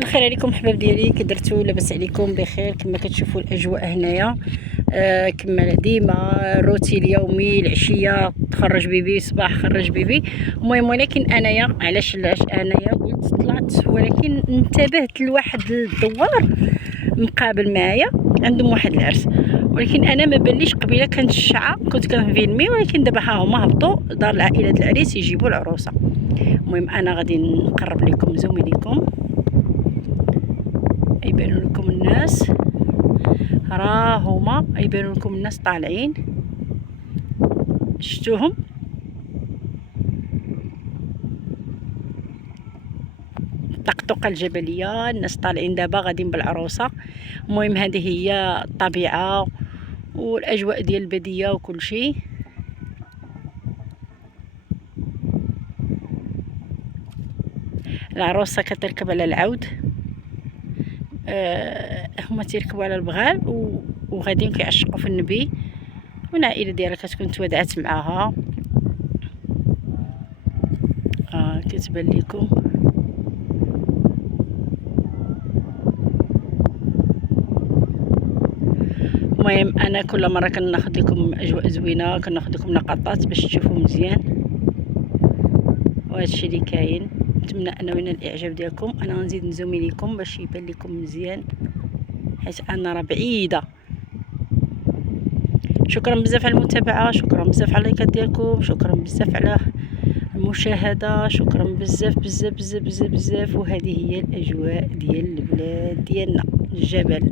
الخير عليكم حباب ديالي، كي درتو؟ لاباس عليكم بخير؟ كما كتشوفوا الاجواء هنايا كما ديما الروتين اليومي، العشيه تخرج بيبي، صباح خرج بيبي. المهم ولكن انايا علاش انايا قلت طلعت، ولكن انتبهت لواحد الدوار مقابل معايا عندهم واحد العرس، ولكن انا ما بانليش قبيله كانت الشعه، كنت كنفيلمي، ولكن دابا ها هما هبطوا دار العائله العريس يجيبوا العروسه. المهم انا غادي نقرب لكم زميليكم يبانوا لكم الناس، راه هما يبانوا لكم الناس طالعين، شفتوهم؟ الطقطقه الجبليه، الناس طالعين دابا غاديين بالعروسه. المهم هذه هي الطبيعه والاجواء ديال الباديه وكل شيء. العروسه كتركب على العود، هما تيركبوا على البغال وغاديين كيعشقوا في النبي، والعائله ديالها كتكون تودعت معاها. كتبان لكم المهم انا كل مره كناخذ لكم اجواء زوينه، كناخذ لكم لقطات باش تشوفوا مزيان، وهذا الشيء اللي كاين. نتمنى انه ينال الاعجاب ديالكم. انا غنزيد نزومي لكم باش يبان لكم مزيان، حيت انا راه بعيده. شكرا بزاف على المتابعه، شكرا بزاف على اللايكات ديالكم، شكرا بزاف على المشاهده، شكرا بزاف بزاف بزاف بزاف بزاف. وهذه هي الاجواء ديال البلاد ديالنا، الجبل.